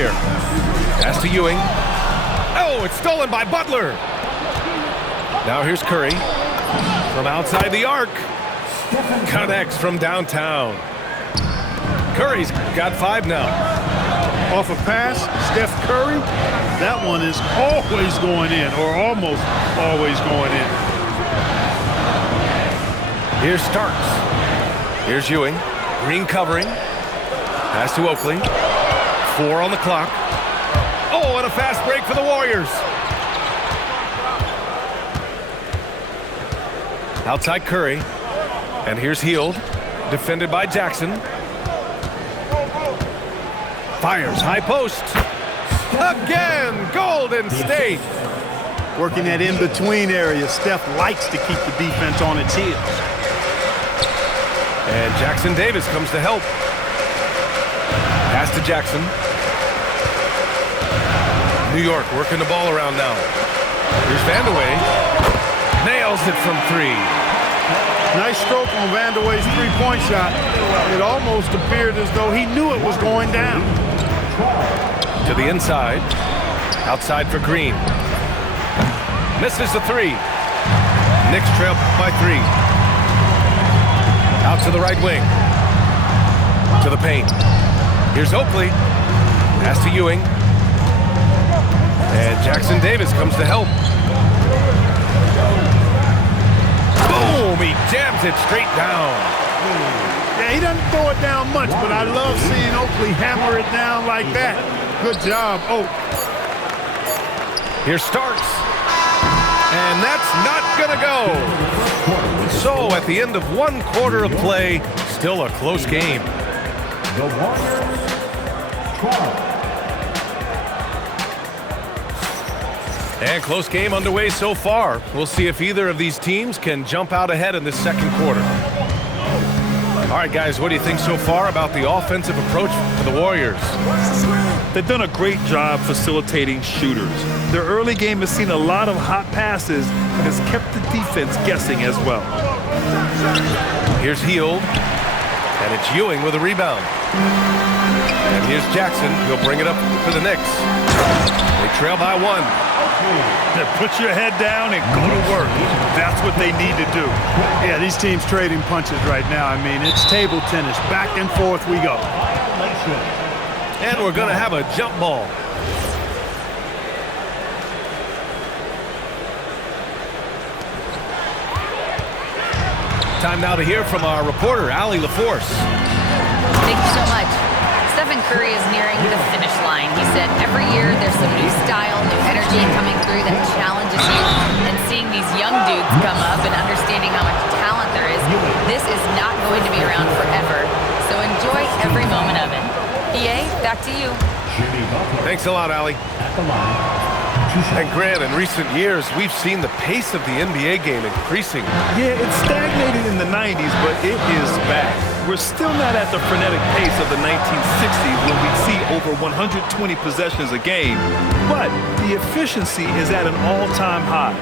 here. Pass to Ewing. Oh, it's stolen by Butler. Now here's Curry. From outside the arc. Connects from downtown. Curry's got 5 now. Off a pass, Steph Curry, that one is always going in, or almost always going in. Here's Starks. Here's Ewing. Green covering. Pass to Oakley. 4 on the clock. Oh, and a fast break for the Warriors. Outside Curry. And here's Hield. Defended by Jackson. Fires high post. Again, Golden State. Working that in-between area. Steph likes to keep the defense on its heels. And Jackson Davis comes to help. Pass to Jackson. New York working the ball around now. Here's Vandeweghe. Nails it from 3. Nice stroke on Vandeweghe's three-point shot. It almost appeared as though he knew it was going down. To the inside. Outside for Green. Misses the 3. Knicks trail by 3. Out to the right wing. To the paint. Here's Oakley. Pass to Ewing. And Jackson Davis comes to help. Boom! He jams it straight down. Yeah, he doesn't throw it down much, but I love seeing Oakley hammer it down like that. Good job, Oak. Here's Starks. And that's not gonna go. So at the end of 1 quarter of play, still a close game. The Warriors 12. And close game underway so far. We'll see if either of these teams can jump out ahead in this second quarter. All right, guys, what do you think so far about the offensive approach for the Warriors? They've done a great job facilitating shooters. Their early game has seen a lot of hot passes and has kept the defense guessing as well. Here's Hield, and it's Ewing with a rebound. And here's Jackson. He'll bring it up for the Knicks. They trail by 1. Put your head down and go to work. That's what they need to do. Yeah, these teams trading punches right now. I mean, it's table tennis. Back and forth we go. And we're going to have a jump ball. Time now to hear from our reporter, Allie LaForce. Thank you so much. Stephen Curry is nearing the finish line. He said every year there's some new style, new energy coming through that challenges you. And seeing these young dudes come up and understanding how much talent there is, this is not going to be around forever. So enjoy every moment of it. EA, back to you. Thanks a lot, Allie. And Grant, in recent years, we've seen the pace of the NBA game increasing. Yeah, it stagnated in the 90s, but it is back. We're still not at the frenetic pace of the 1960s when we see over 120 possessions a game, but the efficiency is at an all-time high.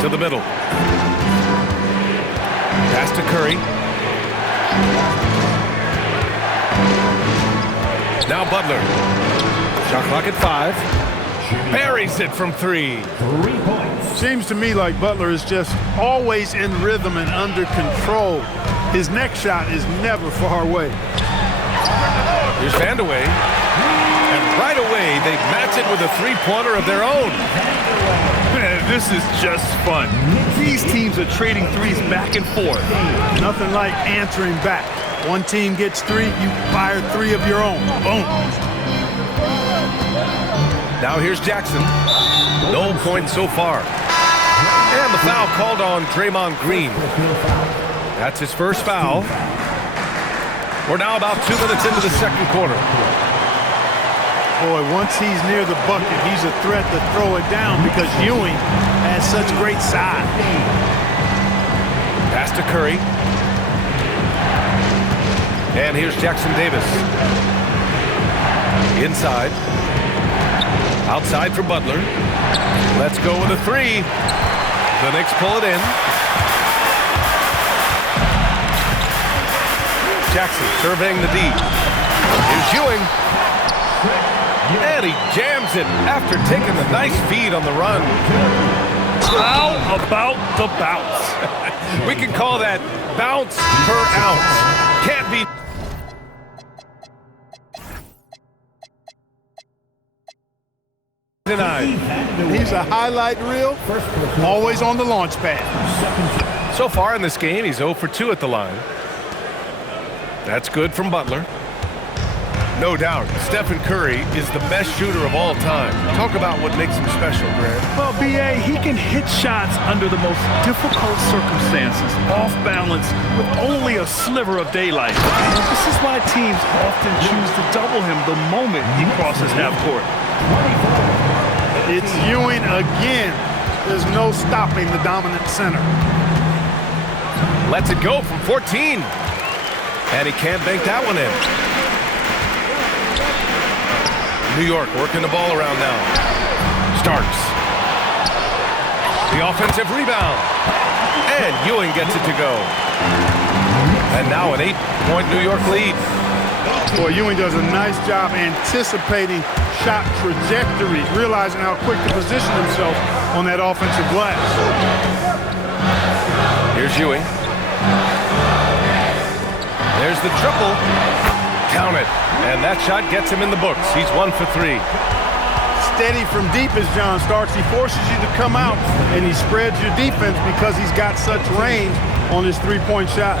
To the middle. Pass to Curry. Now Butler. Shot clock at 5. Buries it from 3. 3 points. Seems to me like Butler is just always in rhythm and under control. His next shot is never far away. Here's Vandeweghe. And right away, they match it with a 3-pointer of their own. Man, this is just fun. These teams are trading threes back and forth. Nothing like answering back. One team gets 3, you fire 3 of your own. Boom. Now here's Jackson. No points so far. And the foul called on Draymond Green. That's his first foul. We're now about 2 minutes into the second quarter. Boy, once he's near the bucket, he's a threat to throw it down because Ewing has such great size. Pass to Curry. And here's Jackson Davis. Inside. Outside for Butler. Let's go with a 3. The Knicks pull it in. Jackson surveying the D. Here's Ewing. And he jams it after taking the nice feed on the run. How about the bounce? We can call that bounce per ounce. Can't be denied. He's a highlight reel, always on the launch pad. So far in this game, he's 0 for 2 at the line. That's good from Butler. No doubt, Stephen Curry is the best shooter of all time. Talk about what makes him special, Grant. Well, B.A., he can hit shots under the most difficult circumstances, off balance, with only a sliver of daylight. This is why teams often choose to double him the moment he crosses half court. It's Ewing again. There's no stopping the dominant center. Lets it go from 14. And he can't bank that one in. New York working the ball around now. Starks. The offensive rebound. And Ewing gets it to go. And now an 8-point New York lead. Boy, Ewing does a nice job anticipating shot trajectory, realizing how quick to position himself on that offensive glass. Here's Ewing. There's the triple. Count it. And that shot gets him in the books. He's 1 for 3. Steady from deep as John Starks. He forces you to come out, and he spreads your defense because he's got such range on his three-point shot.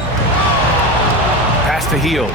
Pass to Heel.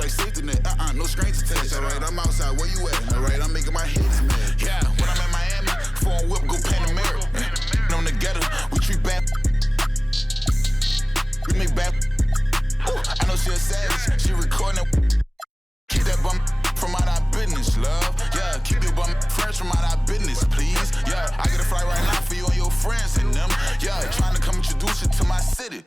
like safety net. No strings attached. Alright, I'm outside. Where you at? Alright, I'm making my hits, man. Yeah, when I'm in Miami, phone whip, go Panamera. On the gutter, we treat bad. We make bad. I know she a savage. She recording it. Keep that bum from out our business, love. Yeah, keep your bum friends from out our business, please. Yeah, I get a flight right now for you and your friends and them. Yeah, trying to come introduce you to my city.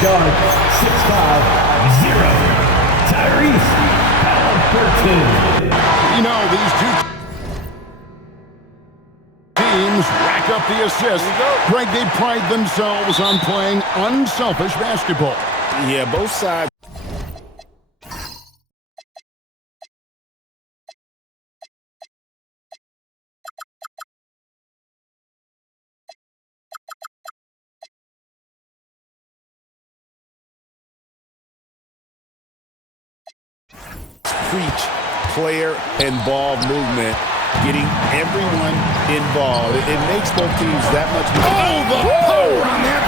Guard, 6'5", 0, Tyrese Halliburton. You know, these two teams rack up the assists. Greg, they pride themselves on playing unselfish basketball. Yeah, both sides. Preach player and ball movement, getting everyone involved. It makes both teams that much more. Oh, the power on that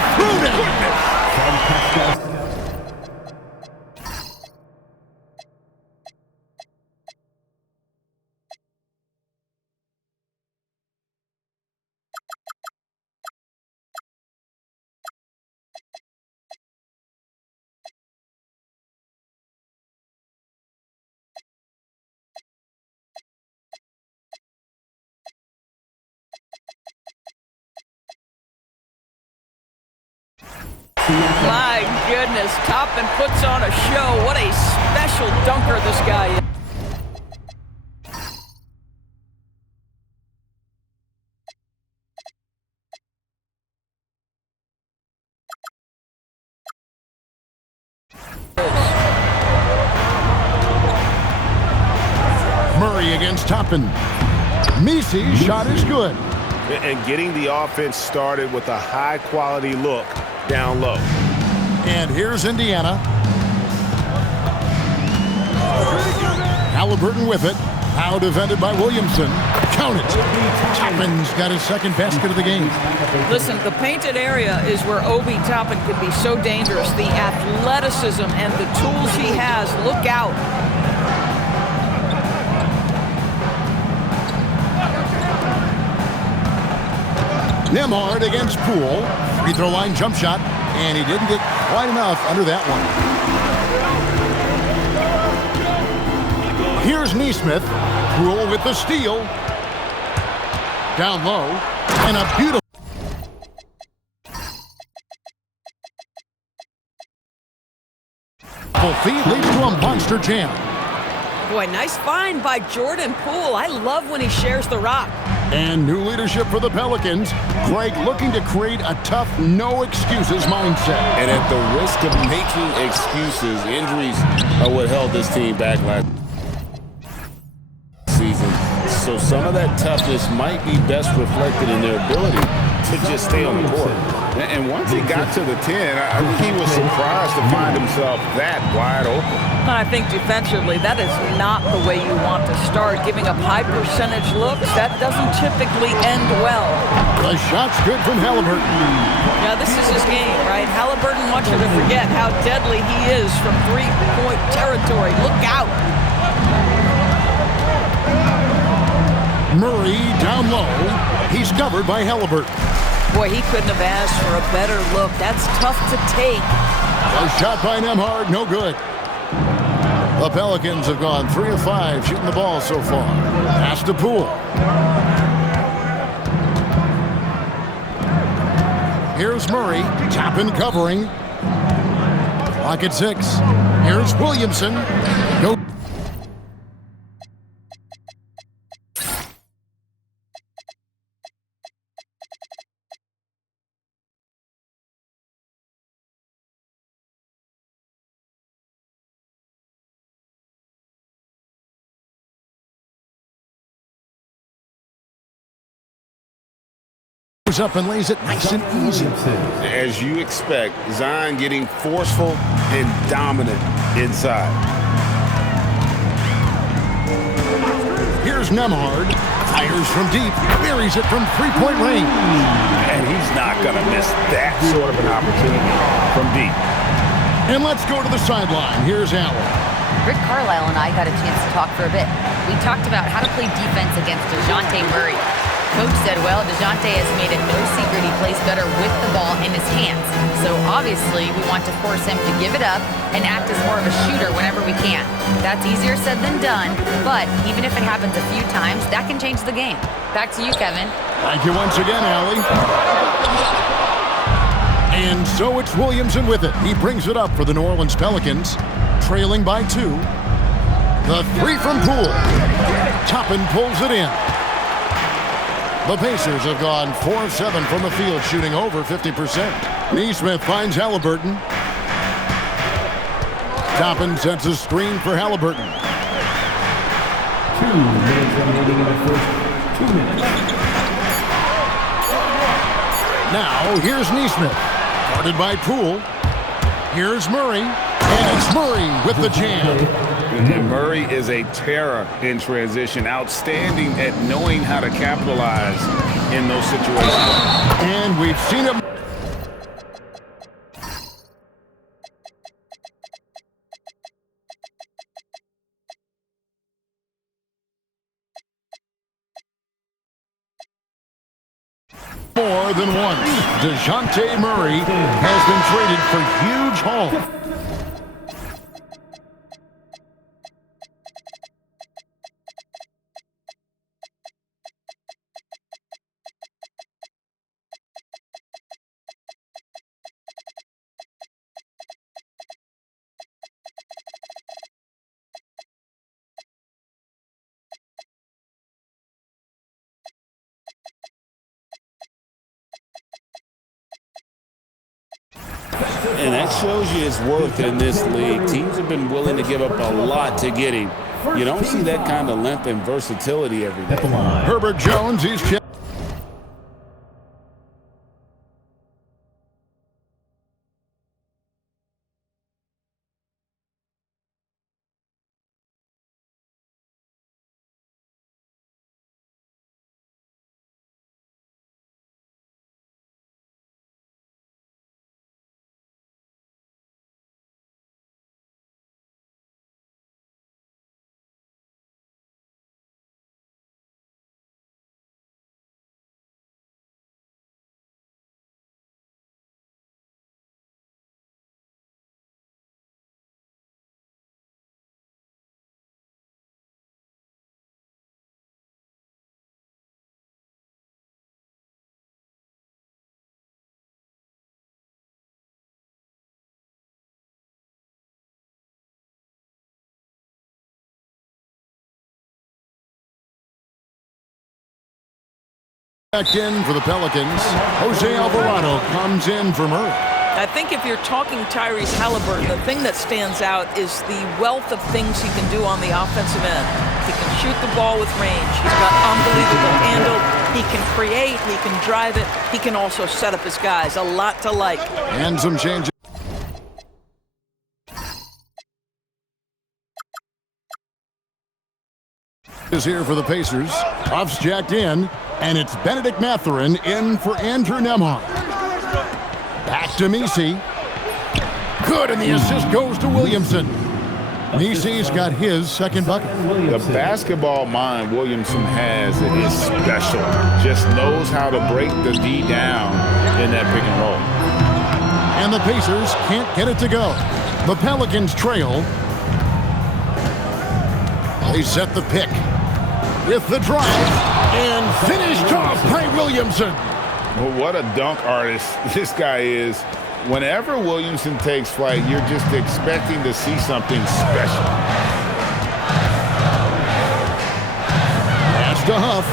My goodness, Toppin puts on a show. What a special dunker this guy is. Murray against Toppin. Misi's shot is good. And getting the offense started with a high-quality look down low. And here's Indiana. Halliburton with it. Now defended by Williamson. Count it. Toppin's got his second basket of the game. Listen, the painted area is where Obi Toppin can be so dangerous. The athleticism and the tools he has. Look out. Nembhard against Poole. Free throw line jump shot. And he didn't get quite enough under that one. Here's Nesmith. Poole with the steal. Down low. And a beautiful feed leads to a monster jam. Boy, nice find by Jordan Poole. I love when he shares the rock. And new leadership for the Pelicans. Greg looking to create a tough, no-excuses mindset. And at the risk of making excuses, injuries are what held this team back last. So some of that toughness might be best reflected in their ability to just stay on the court. And once he got to the 10, I think he was surprised to find himself that wide open. I think defensively, that is not the way you want to start. Giving up high percentage looks, that doesn't typically end well. The shot's good from Halliburton. Yeah, this is his game, right? Halliburton wants you to forget how deadly he is from three-point territory. Look out. Murray down low. He's covered by Halliburton. Boy, he couldn't have asked for a better look. That's tough to take. A shot by Nembhard, no good. The Pelicans have gone 3 of 5 shooting the ball so far. Pass to Poole. Here's Murray, tapping, covering. Clock at 6. Here's Williamson. Go. Up and lays it nice and easy. As you expect, Zion getting forceful and dominant inside. Here's Nembhard. Fires from deep. Buries it from three-point range. And he's not going to miss that sort of an opportunity from deep. And let's go to the sideline. Here's Allen. Rick Carlisle and I got a chance to talk for a bit. We talked about how to play defense against DeJounte Murray. Coach said, well, DeJounte has made it no secret he plays better with the ball in his hands. So obviously we want to force him to give it up and act as more of a shooter whenever we can. That's easier said than done, but even if it happens a few times, that can change the game. Back to you, Kevin. Thank you once again, Allie. And so it's Williamson with it. He brings it up for the New Orleans Pelicans, trailing by 2. The 3 from Poole. Toppin pulls it in. The Pacers have gone 4 of 7 from the field, shooting over 50%. Nesmith finds Halliburton. Toppin sets a screen for Halliburton. 2 minutes remaining in the first 2 minutes. Now, here's Nesmith. Guarded by Poole. Here's Murray. And it's Murray with the jam. And Murray is a terror in transition, outstanding at knowing how to capitalize in those situations. And we've seen him. More than once, DeJounte Murray has been traded for huge haul. And that shows you his worth in this league. Teams have been willing to give up a lot to get him. You don't see that kind of length and versatility every day. Herbert Jones, he's checked. Back in for the Pelicans. Jose Alvarado comes in for Murray. I think if you're talking Tyrese Halliburton, the thing that stands out is the wealth of things he can do on the offensive end. He can shoot the ball with range. He's got unbelievable handle. He can create. He can drive it. He can also set up his guys. A lot to like. And some changes. Is here for the Pacers. Puffs jacked in, and it's Benedict Mathurin in for Andrew Nembhard. Back to Messi. Good, and the assist goes to Williamson. Messi's got his second bucket. The basketball mind Williamson has is special. Just knows how to break the D down in that pick and roll. And the Pacers can't get it to go. The Pelicans trail. They set the pick with the drive and finished off by Williamson. Well, what a dunk artist this guy is. Whenever Williamson takes flight, you're just expecting to see something special. Pass to Huff.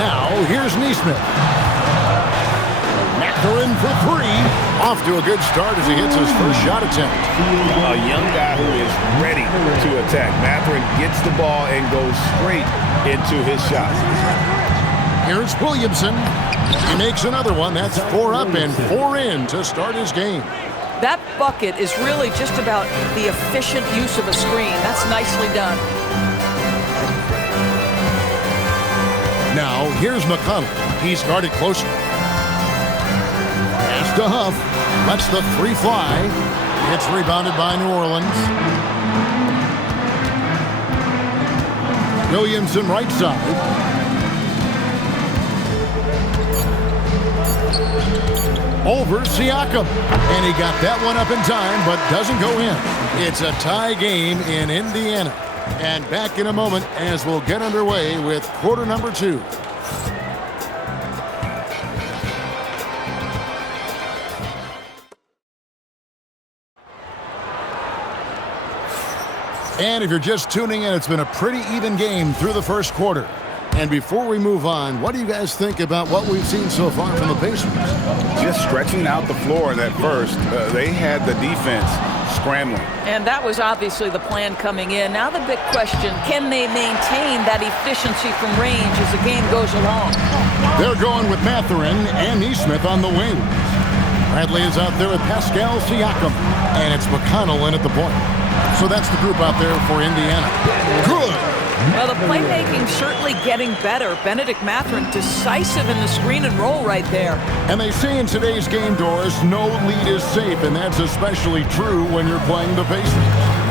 Now, here's Nesmith. Mathurin for three. Off to a good start as he hits his first shot attempt. A young guy who is ready to attack. Mathurin gets the ball and goes straight into his shot. Here's Williamson. He makes another one. That's 4 up and 4 in to start his game. That bucket is really just about the efficient use of a screen. That's nicely done. Now, here's McConnell. He's guarded closer. Pass to Huff. Lets the three fly. It's rebounded by New Orleans. Williamson right side. Over Siakam. And he got that one up in time, but doesn't go in. It's a tie game in Indiana. And back in a moment as we'll get underway with quarter number 2. And if you're just tuning in, it's been a pretty even game through the first quarter. And before we move on, what do you guys think about what we've seen so far from the Pacers? Just stretching out the floor at first. They had the defense scrambling. And that was obviously the plan coming in. Now the big question, can they maintain that efficiency from range as the game goes along? They're going with Mathurin and Nesmith on the wing. Bradley is out there with Pascal Siakam. And it's McConnell in at the point. So that's the group out there for Indiana. Good. Well, the playmaking certainly getting better. Benedict Mathurin decisive in the screen and roll right there. And they say in today's game, Doris, no lead is safe, and that's especially true when you're playing the Pacers.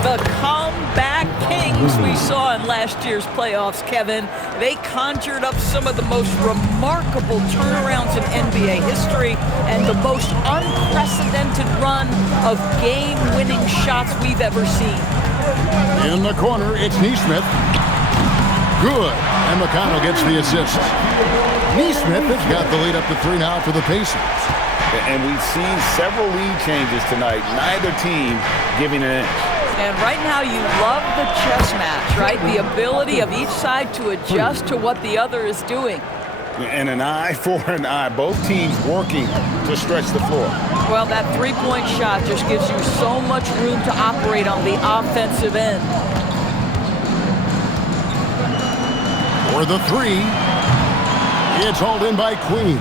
The comeback kings we saw in last year's playoffs, Kevin. They conjured up some of the most remarkable turnarounds in NBA history and the most unprecedented run of game-winning shots we've ever seen. In the corner, it's Nesmith. Good. And McConnell gets the assist. Nesmith has got the lead up to 3 now for the Pacers. And we've seen several lead changes tonight. Neither team giving an inch. And right now you love the chess match, right? The ability of each side to adjust to what the other is doing. And an eye for an eye. Both teams working to stretch the floor. Well, that three-point shot just gives you so much room to operate on the offensive end. For the 3, it's hauled in by Queen.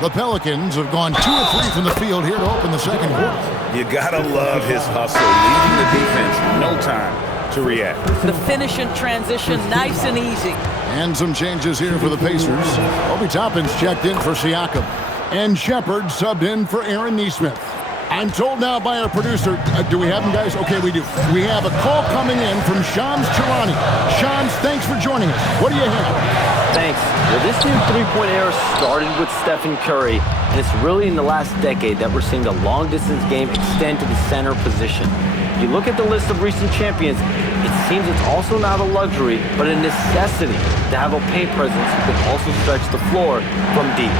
The Pelicans have gone 2 of 3 from the field here to open the second quarter. You gotta love his hustle, leading the defense, no time to react. The finish and transition, nice and easy. And some changes here for the Pacers. Obi Toppin's checked in for Siakam. And Shepard subbed in for Aaron Nesmith. I'm told now by our producer, do we have him, guys? Okay, we do. We have a call coming in from Shams Charani. Shams, thanks for joining us. What do you have? Thanks. Well, this new three-point era started with Stephen Curry, and it's really in the last decade that we're seeing the long-distance game extend to the center position. If you look at the list of recent champions, it seems it's also not a luxury, but a necessity to have a paint presence who can also stretch the floor from deep.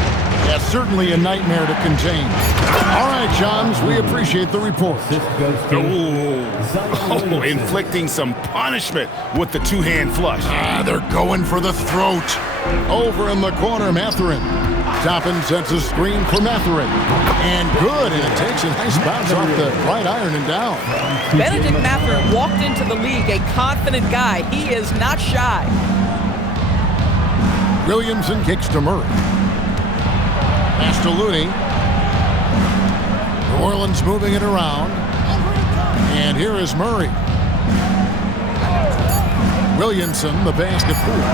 Yeah, certainly a nightmare to contain. All right, Shams, we appreciate the report. Oh, inflicting some punishment with the two-hand flush. They're going for the throat. Over in the corner, Mathurin. Toppin sets a screen for Matherin. And good, and it takes a nice bounce off the right iron and down. Benedict Matherin walked into the league a confident guy. He is not shy. Williamson kicks to Murray. Pass to Looney. New Orleans moving it around. And here is Murray. Williamson, the pass to Poole.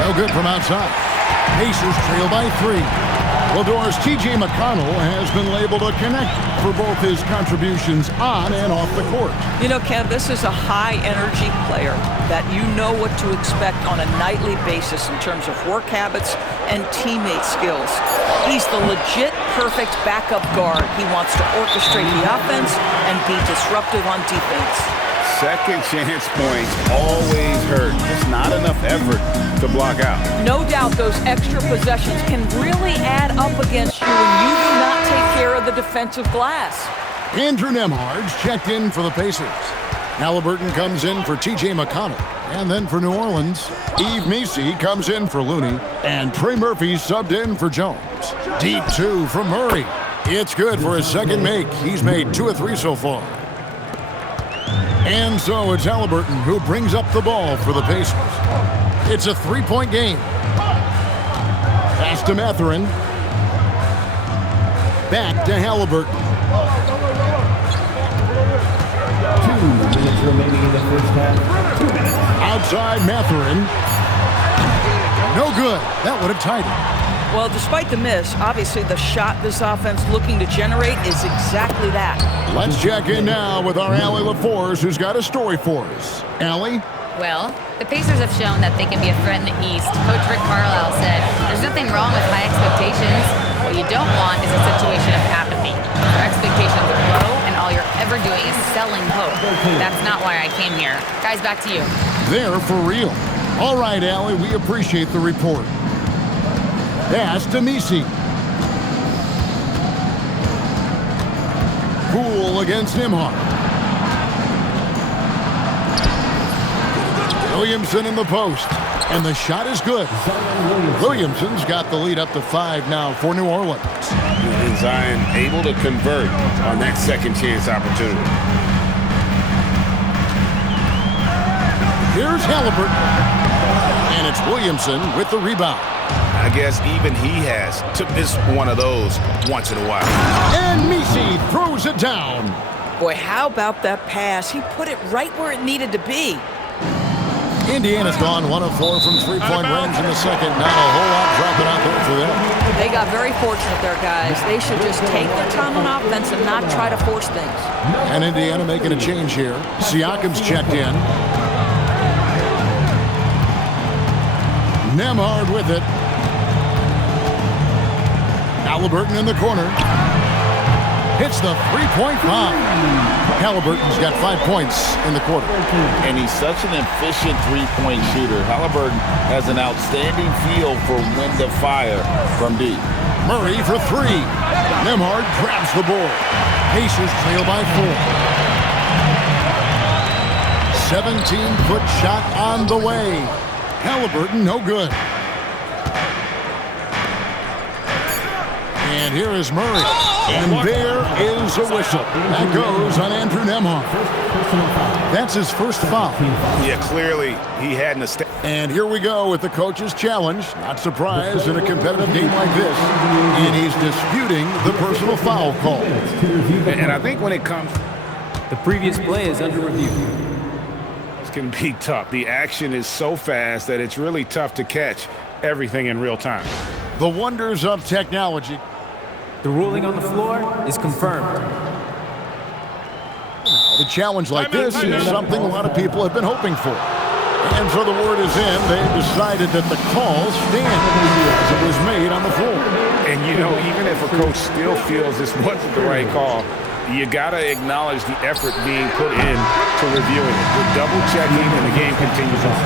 No good from outside. Pacers trail by 3. Lador's T.J. McConnell has been labeled a connector for both his contributions on and off the court. You know, Kev, this is a high-energy player that you know what to expect on a nightly basis in terms of work habits and teammate skills. He's the legit perfect backup guard. He wants to orchestrate the offense and be disruptive on defense. Second chance points always hurt. Just not enough effort to block out. No doubt those extra possessions can really add up against you when you do not take care of the defensive glass. Andrew Nembhard's checked in for the Pacers. Halliburton comes in for T.J. McConnell. And then for New Orleans, Yves Missi comes in for Looney. And Trey Murphy subbed in for Jones. Deep 2 from Murray. It's good for his second make. He's made 2 of 3 so far. And so it's Halliburton who brings up the ball for the Pacers. It's a 3-point game. Pass to Matherin. Back to Halliburton. 2 minutes remaining in the first half. 2 minutes. Outside Matherin. No good. That would have tied it. Well, despite the miss, obviously the shot this offense looking to generate is exactly that. Let's check in now with our Allie LaForce, who's got a story for us. Allie? Well, the Pacers have shown that they can be a threat in the East. Coach Rick Carlisle said, there's nothing wrong with high expectations. What you don't want is a situation of apathy. Your expectations are low, and all you're ever doing is selling hope. That's not why I came here. Guys, back to you. They're for real. All right, Allie, we appreciate the report. Pass to Missi. Poole against Nembhard. Williamson in the post. And the shot is good. Williamson's got the lead up to 5 now for New Orleans. And Zion able to convert on that second chance opportunity. Here's Halliburton. And it's Williamson with the rebound. I guess even he has to miss one of those once in a while. And Missi throws it down. Boy, how about that pass? He put it right where it needed to be. Indiana's gone 1 of 4 from 3-point range in the second. Not a whole lot dropping out there for them. They got very fortunate there, guys. They should just take their time on offense and not try to force things. And Indiana making a change here. Siakam's checked in. Nembhard with it. Halliburton in the corner. Hits the three-point bomb. Halliburton's got 5 points in the quarter. And he's such an efficient three-point shooter. Halliburton has an outstanding feel for when to fire from deep. Murray for 3. Nembhard grabs the board. Pacers trail by 4. 17-foot shot on the way. Halliburton, no good. And here is Murray. And there is a whistle. That goes on Andrew Nembhard. That's his first foul. Yeah, clearly he had an estate. And here we go with the coach's challenge. Not surprised in a competitive game like this. And he's disputing the personal foul call. And I think when it comes... The previous play is under review. It's going to be tough. The action is so fast that it's really tough to catch everything in real time. The wonders of technology. The ruling on the floor is confirmed. The challenge like this is something a lot of people have been hoping for. And so the word is in. They've decided that the call stands as it was made on the floor. And, you know, even if a coach still feels this wasn't the right call, you got to acknowledge the effort being put in to reviewing it. We're double-checking, and the game continues on.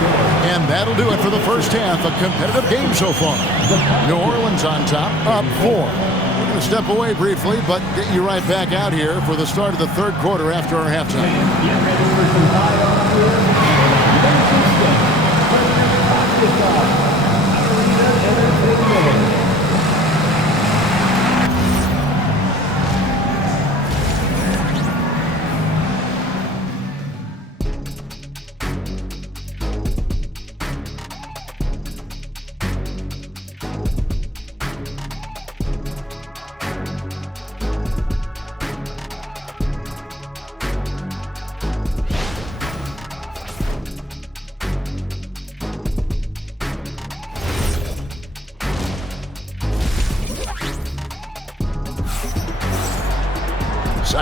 And that'll do it for the first half. A competitive game so far. New Orleans on top, up 4. We're going to step away briefly, but get you right back out here for the start of the third quarter after our halftime.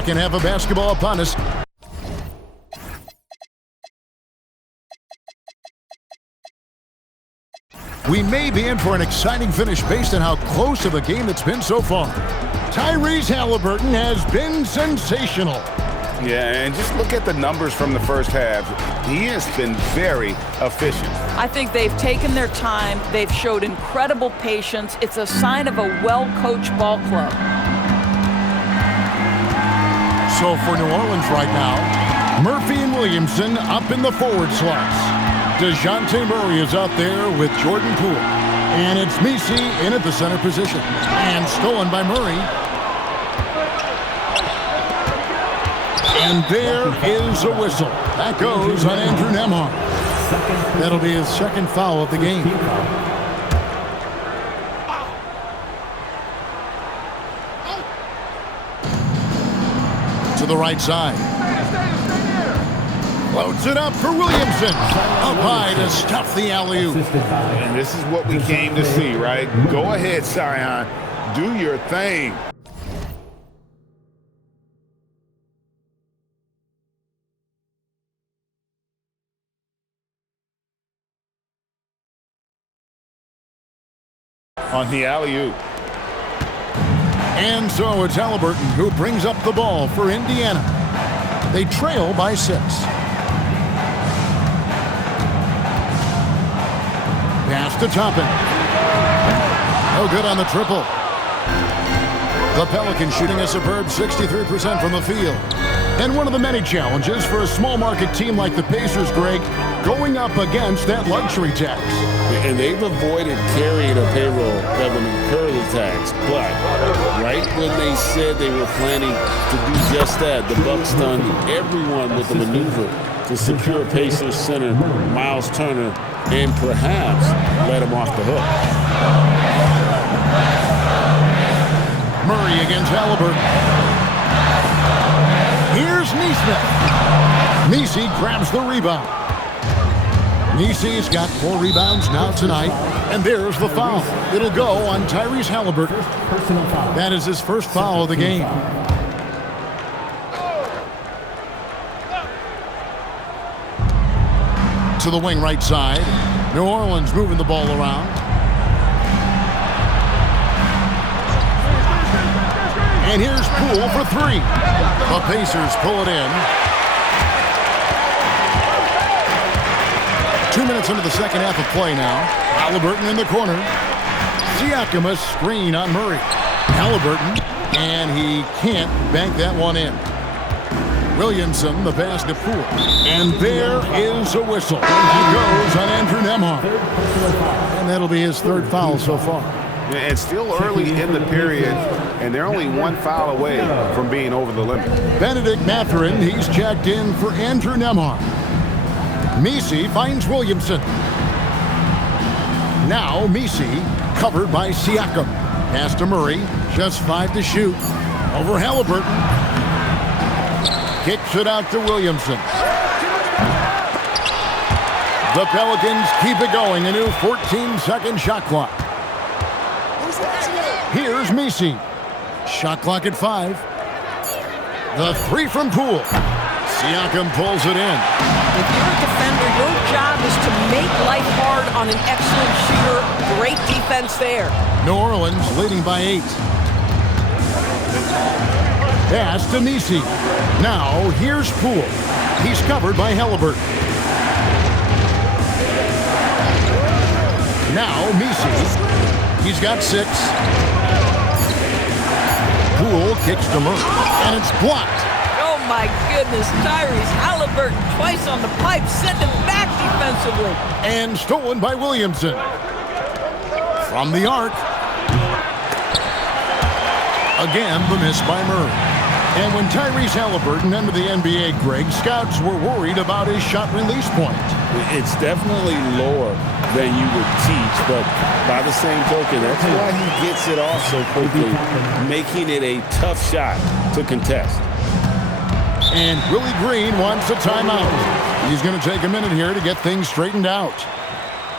Second half of basketball upon us. We may be in for an exciting finish based on how close of a game it's been so far. Tyrese Halliburton has been sensational. Yeah, and just look at the numbers from the first half. He has been very efficient. I think they've taken their time. They've showed incredible patience. It's a sign of a well-coached ball club. So for New Orleans right now, Murphy and Williamson up in the forward slots. DeJounte Murray is out there with Jordan Poole. And it's Messi in at the center position. And stolen by Murray. And there is a whistle. That goes on Andrew Nembhard. That'll be his second foul of the game. To the right side. Loads it up for Williamson. Up high to stuff the alley-oop. And this is what we came to see, right? Go ahead, Sion. Do your thing. On the alley-oop. And so it's Halliburton who brings up the ball for Indiana. They trail by 6. Pass to Toppin. No good on the triple. The Pelicans shooting a superb 63% from the field. And one of the many challenges for a small market team like the Pacers, Greg, going up against that luxury tax. And they've avoided carrying a payroll that would incur the tax. But right when they said they were planning to do just that, the Bucks stunned everyone with the maneuver to secure Pacers center Miles Turner and perhaps let him off the hook. Murray against Halliburton. Here's Nesmith. Messi grabs the rebound. Messi's got 4 rebounds now tonight. And there's the foul. It'll go on Tyrese Halliburton. That is his first foul of the game. To the wing right side. New Orleans moving the ball around. And here's Poole for 3. The Pacers pull it in. 2 minutes into the second half of play now. Halliburton in the corner. Siakam a screen on Murray. Halliburton, and he can't bank that one in. Williamson, the pass to Poole. And there is a whistle. He goes on Andrew Nembhard. And that'll be his third foul so far. And still early in the period, and they're only 1 foul away from being over the limit. Benedict Mathurin, he's checked in for Andrew Nembhard. Messi finds Williamson. Now Messi covered by Siakam. Pass to Murray, just 5 to shoot. Over Halliburton. Kicks it out to Williamson. The Pelicans keep it going, a new 14-second shot clock. Here's Messi. Shot clock at 5. The 3 from Poole. Siakam pulls it in. If you're a defender, your job is to make life hard on an excellent shooter. Great defense there. New Orleans leading by 8. Pass to Messi. Now here's Poole. He's covered by Halliburton. Now Messi. He's got 6. Poole kicks to Murray, and it's blocked. Oh my goodness, Tyrese Halliburton twice on the pipe, send him back defensively. And stolen by Williamson. From the arc. Again, the miss by Murray. And when Tyrese Halliburton entered the NBA, Greg, scouts were worried about his shot release point. It's definitely lower than you would teach, but by the same token, that's why he gets it off so quickly, making it a tough shot to contest. And Willie Green wants a timeout. He's going to take a minute here to get things straightened out.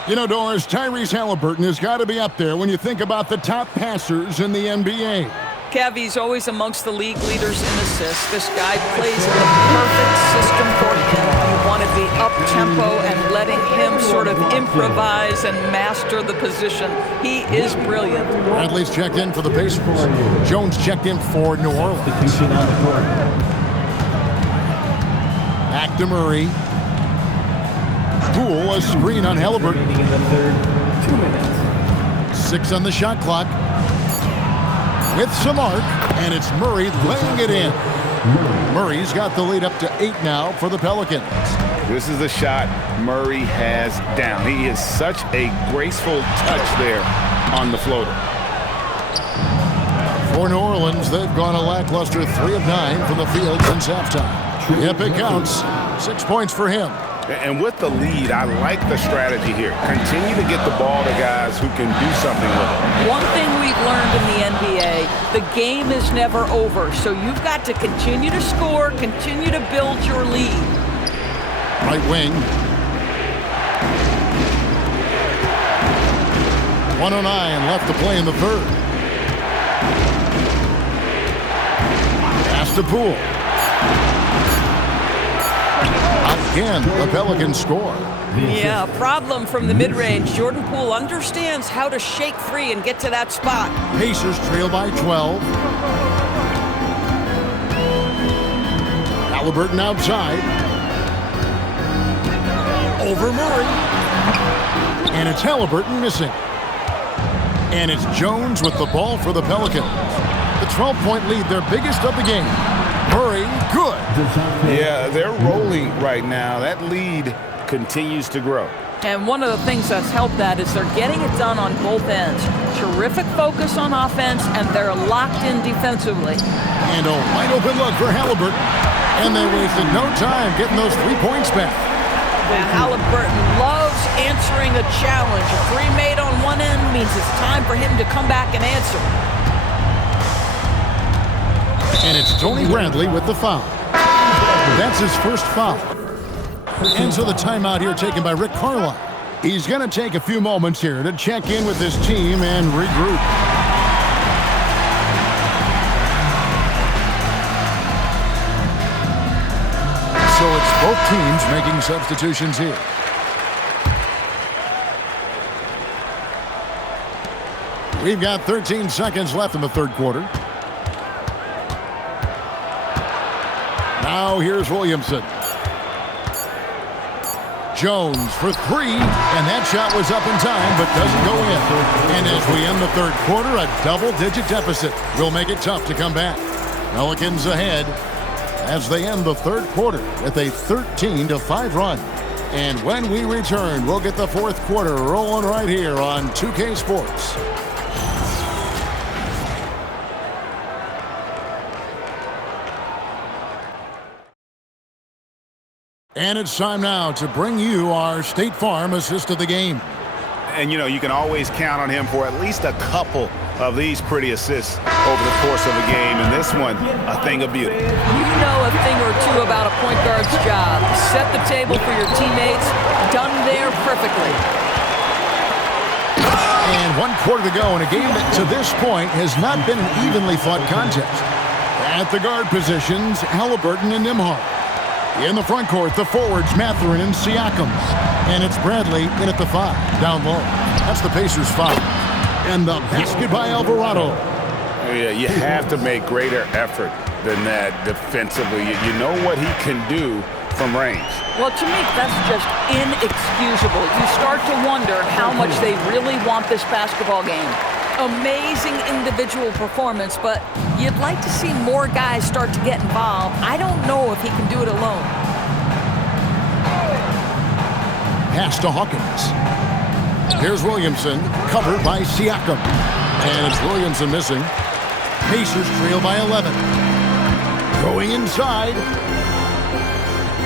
You know, Doris, Tyrese Halliburton has got to be up there when you think about the top passers in the NBA. Kev, he's always amongst the league leaders in assists. This guy plays in the perfect system for him. You want to be up-tempo and letting him sort of improvise and master the position. He is brilliant. Bradley's checked in for the Pacers. Jones checked in for New Orleans. Back to Murray. Poole, a screen on Halliburton. In the third, 2 minutes. 6 on the shot clock. With some arc, and it's Murray laying it in. Murray's got the lead up to 8 now for the Pelicans. This is the shot Murray has down. He is such a graceful touch there on the floater. For New Orleans, they've gone a lackluster 3 of 9 from the field since halftime. Yep, it counts. 6 points for him. And with the lead, I like the strategy here. Continue to get the ball to guys who can do something with it. One thing we've learned in the NBA, the game is never over. So you've got to continue to score, continue to build your lead. Right wing. 1:09 left to play in the third. Pass to Poole. Again, the Pelicans score. Yeah, problem from the mid-range. Jordan Poole understands how to shake free and get to that spot. Pacers trail by 12. Halliburton outside. Over Murray. And it's Halliburton missing. And it's Jones with the ball for the Pelicans. The 12-point lead, their biggest of the game. Murray, good. Yeah, they're rolling right now. That lead continues to grow. And one of the things that's helped that is they're getting it done on both ends. Terrific focus on offense, and they're locked in defensively. And a wide open look for Halliburton. And they wasted no time getting those 3 points back. And Halliburton loves answering a challenge. A 3 made on one end means it's time for him to come back and answer. And it's Tony Bradley with the foul. That's his first foul. And so the timeout here taken by Rick Carlisle. He's going to take a few moments here to check in with his team and regroup. So it's both teams making substitutions here. We've got 13 seconds left in the third quarter. Now here's Williamson. Jones for 3, and that shot was up in time, but doesn't go in. And as we end the third quarter, a double-digit deficit will make it tough to come back. Pelicans ahead as they end the third quarter with a 13-5 run. And when we return, we'll get the fourth quarter rolling right here on 2K Sports. And it's time now to bring you our State Farm assist of the game. And, you know, you can always count on him for at least a couple of these pretty assists over the course of a game. And this one, a thing of beauty. You know a thing or two about a point guard's job. Set the table for your teammates. Done there perfectly. And 1 quarter to go in a game that to this point has not been an evenly fought contest. At the guard positions, Halliburton and Nembhard. In the front court, the forwards, Mathurin and Siakam. And it's Bradley in at the 5, down low. That's the Pacers' foul. And the basket by Alvarado. Yeah, you have to make greater effort than that defensively. You know what he can do from range. Well, to me, that's just inexcusable. You start to wonder how much they really want this basketball game. Amazing individual performance, but you'd like to see more guys start to get involved. I don't know if he can do it alone. Pass to Hawkins. Here's Williamson, covered by Siakam. And it's Williamson missing. Pacers trail by 11. Going inside.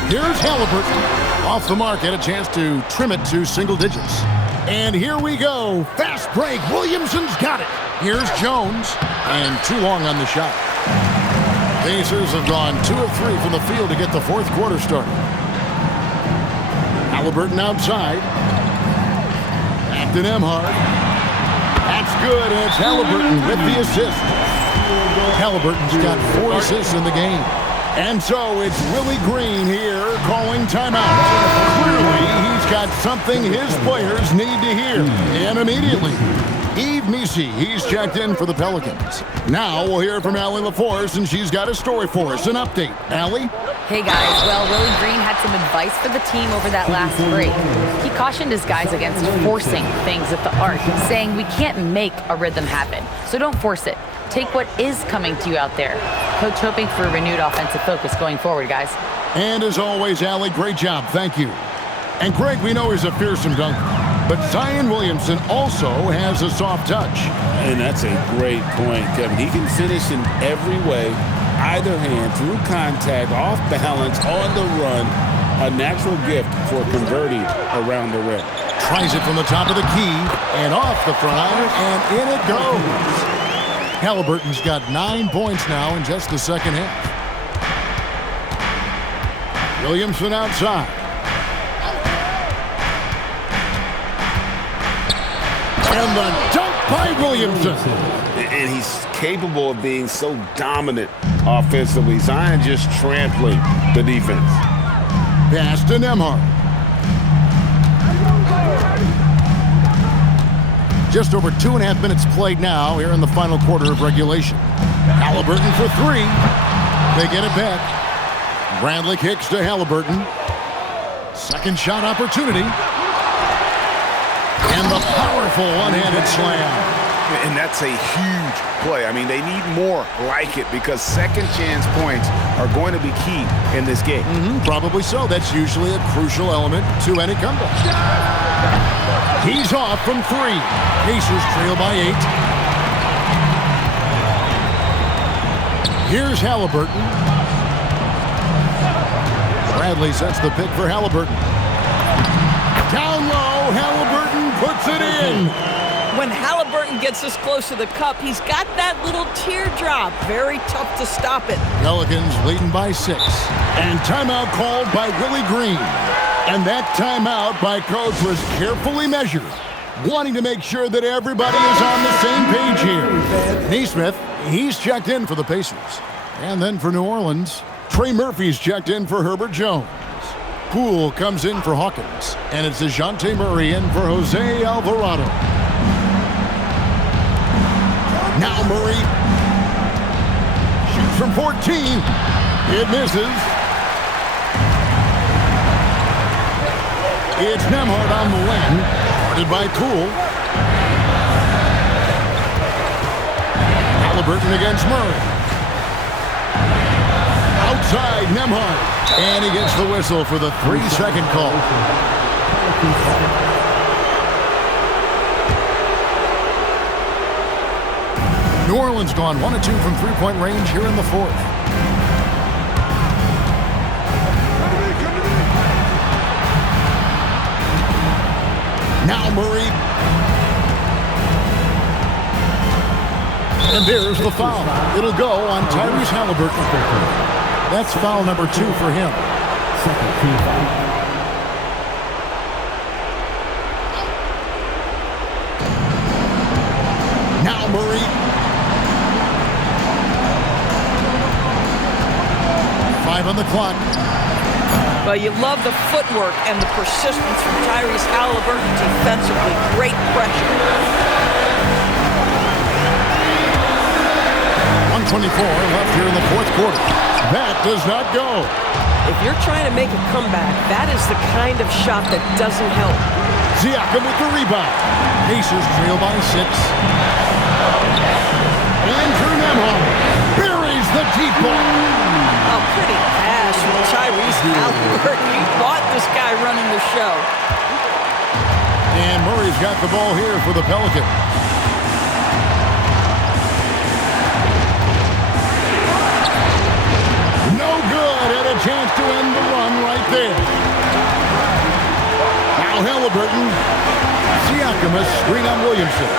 Here's Halliburton. Off the mark, had a chance to trim it to single digits. And here we go. Fast break. Williamson's got it. Here's Jones. And too long on the shot. Pacers have gone 2 of 3 from the field to get the fourth quarter started. Halliburton outside. Back to Nembhard. That's good. And it's Halliburton with the assist. Halliburton's got 4 assists in the game. And so it's Willie Green here calling timeout. Clearly, he's got something his players need to hear. And immediately, Eve Meesey, he's checked in for the Pelicans. Now we'll hear from Allie LaForce, and she's got a story for us. An update. Allie? Hey guys, well, Willie Green had some advice for the team over that last break. He cautioned his guys against forcing things at the arc, saying we can't make a rhythm happen, so don't force it. Take what is coming to you out there. Coach hoping for a renewed offensive focus going forward, guys. And as always, Allie, great job. Thank you. And Greg, we know he's a fearsome dunker, but Zion Williamson also has a soft touch. And that's a great point, Kevin. He can finish in every way, either hand, through contact, off balance, on the run. A natural gift for converting around the rim. Tries it from the top of the key and off the front iron, and in it goes. Halliburton's got 9 points now in just the second half. Williamson outside. And the dunk by Williamson. And he's capable of being so dominant offensively. Zion just trampling the defense. Pass to Nembhard. Just over 2.5 minutes played now here in the final quarter of regulation. Halliburton for 3. They get it back. Bradley kicks to Halliburton. Second shot opportunity. And the powerful one-handed slam. And that's a huge play. I mean, they need more like it because second chance points are going to be key in this game. Probably so. That's usually a crucial element to any comeback. He's off from 3. Pacers trail by 8. Here's Halliburton. Bradley sets the pick for Halliburton. Down low, Halliburton puts it in. When Halliburton gets this close to the cup, he's got that little teardrop. Very tough to stop it. Pelicans leading by 6. And timeout called by Willie Green. And that timeout by Coach was carefully measured, wanting to make sure that everybody is on the same page here. Nesmith, he's checked in for the Pacers. And then for New Orleans, Trey Murphy's checked in for Herbert Jones. Poole comes in for Hawkins. And it's DeJounte Murray in for Jose Alvarado. Now Murray shoots from 14. It misses. It's Nembhard on the wing, guarded by Poole. Halliburton against Murray. Outside Nembhard, and he gets the whistle for the 3-second call. New Orleans gone 1 of 2 from three-point range here in the fourth. Now Murray. And there's the foul. It'll go on Tyrese Halliburton. That's foul number 2 for him. Second team foul. Now Murray. Five on the clock. Well, you love the footwork and the persistence from Tyrese Halliburton defensively. Great pressure. 1:24 left here in the fourth quarter. That does not go. If you're trying to make a comeback, that is the kind of shot that doesn't help. Siakam with the rebound. Pacers trail by 6. Andrew Nembhard buries the deep ball. A pretty pass from Tyrese Halliburton. You bought this guy running the show. And Murray's got the ball here for the Pelicans. No good. Had a chance to end the run right there. Now Halliburton. Siakam a screen on Williamson.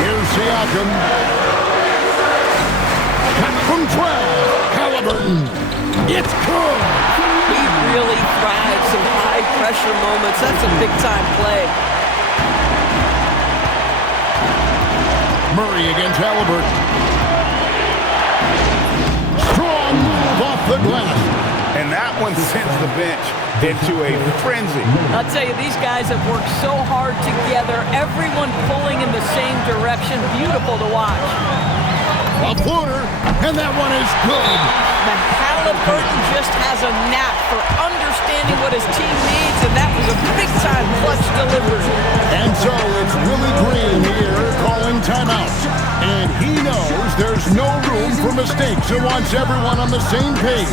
Here's Siakam. Cut from 12. Halliburton. It's good. He really thrives in high-pressure moments. That's a big-time play. Murray against Halliburton. the glass. And that one sends the bench into a frenzy. I'll tell you, these guys have worked so hard together, everyone pulling in the same direction. Beautiful to watch. A floater, and that one is good. The Halliburton just has a knack for understanding what his team needs, and that was a big-time clutch delivery. And so it's Willie Green here calling timeout. And he knows there's no room for mistakes. He wants everyone on the same page.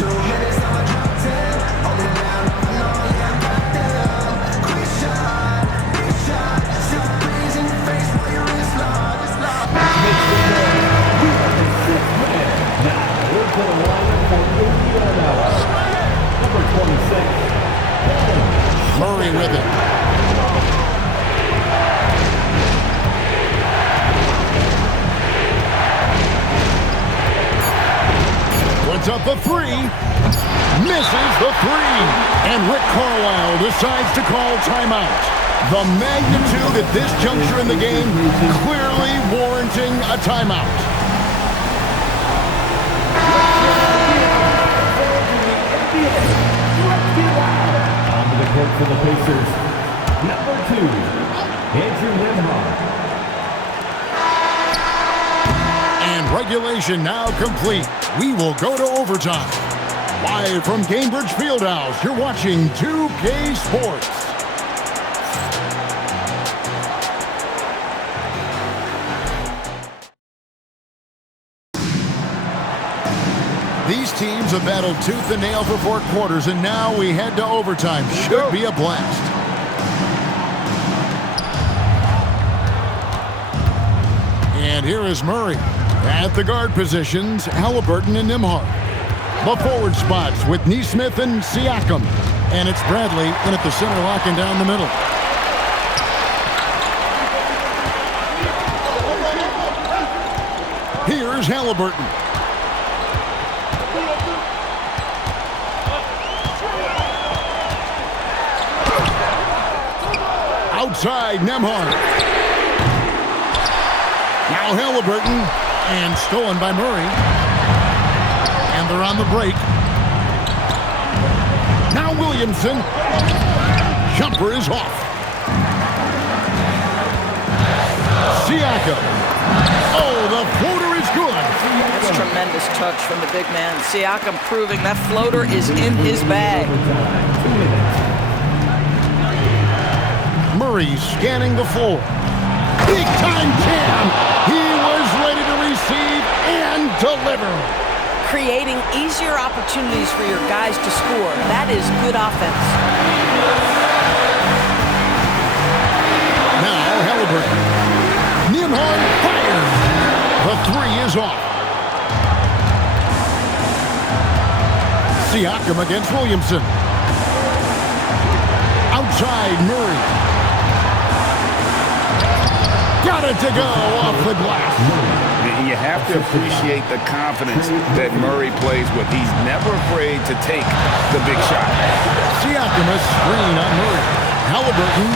Murray with it. Puts up a three. Misses the three. And Rick Carlisle decides to call timeout. The magnitude at this juncture in the game clearly warranting a timeout. Onto the court for the Pacers, number 2, Andrew Nembhard. And regulation now complete. We will go to overtime. Live from Gainbridge Fieldhouse, you're watching 2K Sports. These teams have battled tooth and nail for 4 quarters, and now we head to overtime. Should be a blast. And here is Murray. At the guard positions, Halliburton and Nembhard. The forward spots with Neesmith and Siakam. And it's Bradley in at the center, locking down the middle. Here's Halliburton. Outside, Nembhard. Now Halliburton, and stolen by Murray. And they're on the break. Now Williamson. Jumper is off. Siakam. Oh, the floater is good. That's a tremendous touch from the big man. Siakam proving that floater is in his bag. Murray scanning the floor. Big time jam. He was ready to receive and deliver. Creating easier opportunities for your guys to score. That is good offense. Now Halliburton. Nembhard fires. The three is off. Siakam against Williamson. Outside Murray. Got it to go off the glass. You have to appreciate the confidence that Murray plays with. He's never afraid to take the big shot. Siakam a screen on Murray. Halliburton.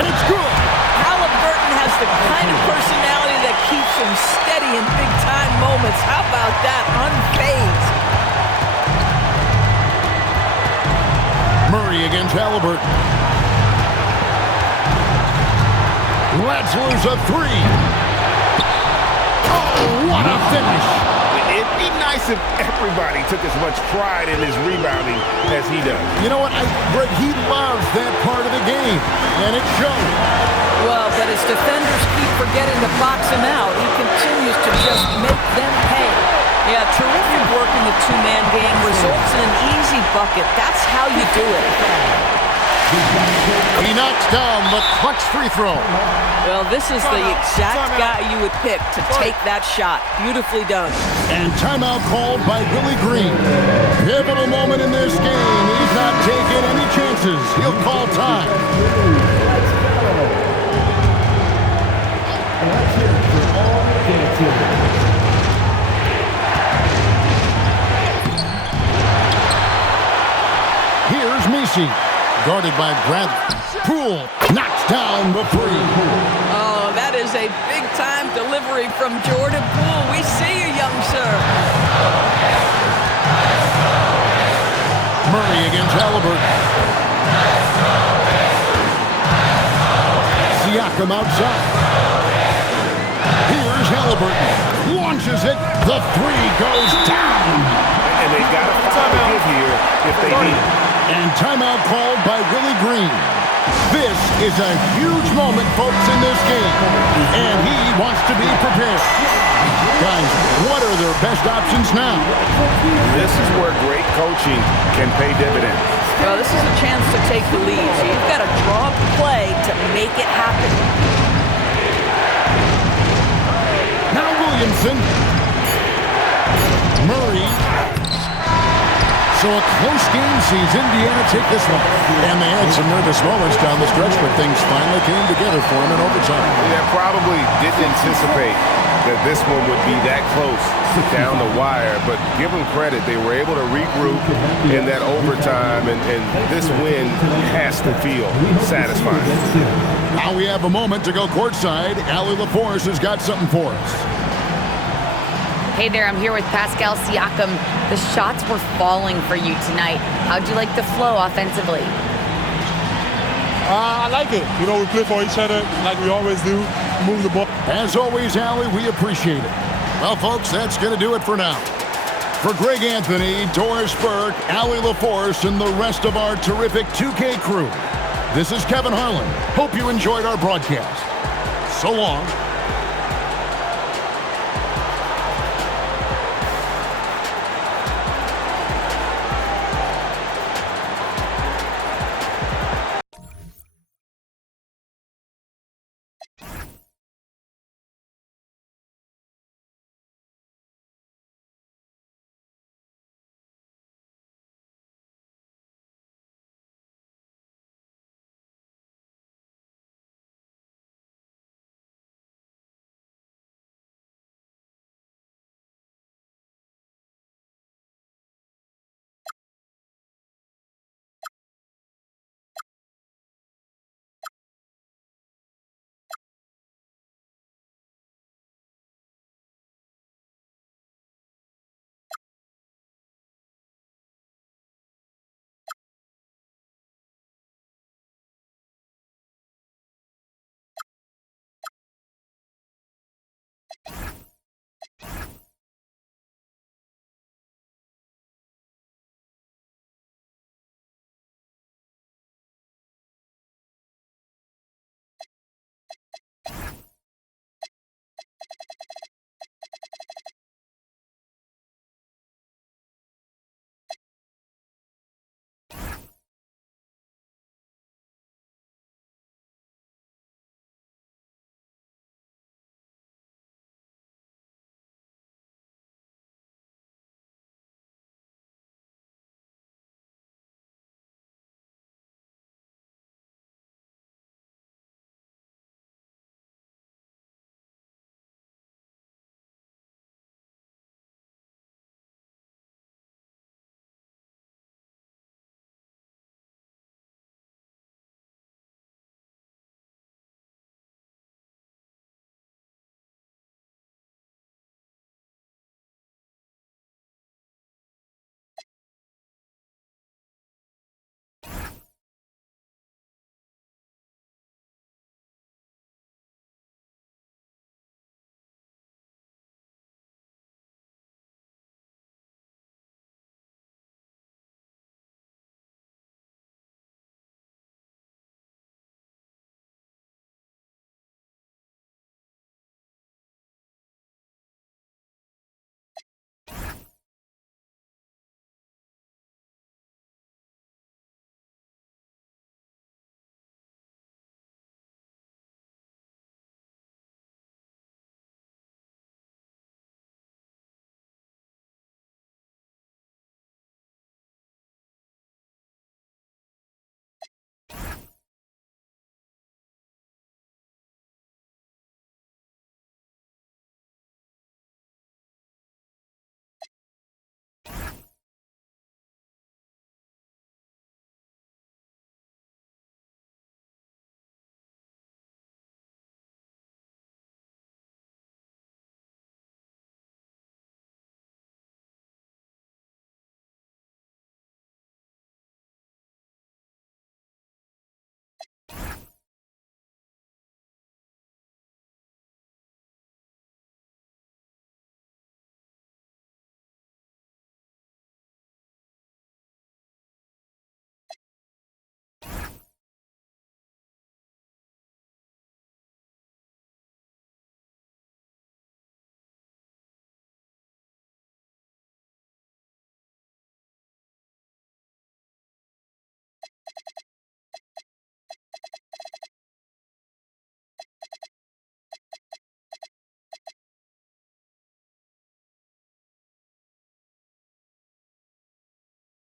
And it's good. Halliburton has the kind of personality that keeps him steady in big-time moments. How about that? Unfazed. Murray against Halliburton. Let's lose a three. Oh, what a finish. It'd be nice if everybody took as much pride in his rebounding as he does. You know what, Greg, he loves that part of the game, and it shows. Well, but his defenders keep forgetting to box him out. He continues to just make them pay. Yeah, terrific work in the two-man game results in an easy bucket. That's how you do it. He knocks down the clutch free throw. Well, this is the exact guy you would pick to take that shot. Beautifully done. And timeout called by Willie Green. Pivotal moment in this game. He's not taking any chances. He'll call time. Let's hear it for all the dancers. Here's Messi, guarded by Bradley. Poole knocks down the three. Oh, that is a big-time delivery from Jordan Poole. We see you, young sir. Murray against Halliburton. Siakam outside. Here's Halliburton. Launches it. The three goes down. And they've got to give here if they need it. And timeout called by Willie Green. This is a huge moment, folks, in this game. And he wants to be prepared. Guys, what are their best options now? This is where great coaching can pay dividends. Well, this is a chance to take the lead. So you've got to draw up a play to make it happen. Now Williamson. Murray. So a close game sees Indiana take this one. And they had some nervous moments down the stretch, but things finally came together for them in overtime. They probably didn't anticipate that this one would be that close down the wire, but give them credit. They were able to regroup in that overtime, and this win has to feel satisfying. Now we have a moment to go courtside. Allie LaForce has got something for us. Hey there, I'm here with Pascal Siakam. The shots were falling for you tonight. How'd you like the flow offensively? I like it. You know, we play for each other like we always do. Move the ball. As always, Allie, we appreciate it. Well, folks, that's going to do it for now. For Greg Anthony, Doris Burke, Allie LaForce, and the rest of our terrific 2K crew, this is Kevin Harlan. Hope you enjoyed our broadcast. So long.